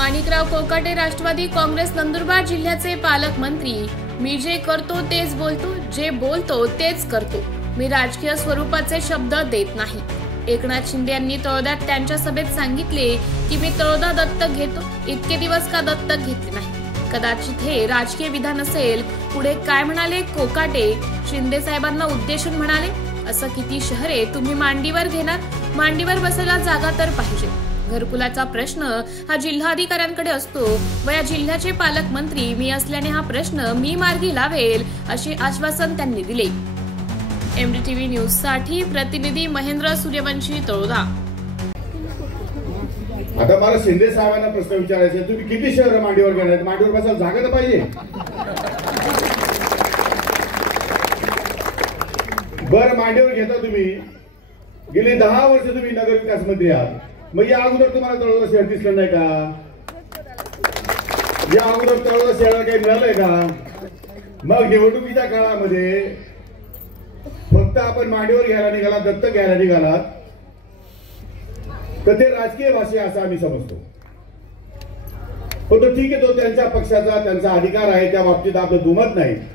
माणिकराव कोकाटे राष्ट्रवादी काँग्रेस नंदुरबार जिल्ह्याचे पालकमंत्री। मी जे करतो तेच बोलतो, जे बोलतो तेच करतो। मी राजकीय स्वरूपाचे शब्द देत नाही। एकनाथ शिंदे यांनी तळोद्यात त्यांच्या सभेत सांगितले की मी तळोदा दत्तक घेतो। इतके दिवस का दत्तक घेतले नाही? कदाचित हे राजकीय विधान असेल। पुढे काय म्हणाले कोकाटे? शिंदे साहेबांना उद्देशून म्हणाले, असं किती शहरे तुम्ही मांडीवर घेणार? मांडीवर बसायला जागा तर पाहिजे। घरकुलाचा प्रश्न हा जिल्हाधिकाऱ्यांकडे असतो व या जिल्ह्याचे पालकमंत्री मी असल्याने हा प्रश्न मी मार्गी लावेल असे आश्वासन त्यांनी दिले। MDTV न्यूज साठी प्रतिनिधी महेंद्र सूर्यवंशी, तळोदा। आता मला शिंदे साहेबांना प्रश्न विचारायचा आहे, तुम्ही किती शहर मांडीवर घेणार? मांडीवर बसायला जागा तर पाहिजे। बर मांडीवर घेता तुम्ही, गेली 10 वर्ष तुम्ही नगर विकास मंत्री आहात, मग या अगोदर तुम्हाला तळोदा शहर दिसलं नाही का? या अगोदर तळोदा शहराला काही मिळालंय का? मग निवडणुकीच्या काळामध्ये फक्त आपण मांडीवर घ्यायला निघाला, दत्तक घ्यायला निघाला तर ते राजकीय भाषे असं आम्ही समजतो। पण तो ठीक आहे, तो त्यांच्या पक्षाचा त्यांचा अधिकार आहे, त्या बाबतीत आपलं दुमत नाही।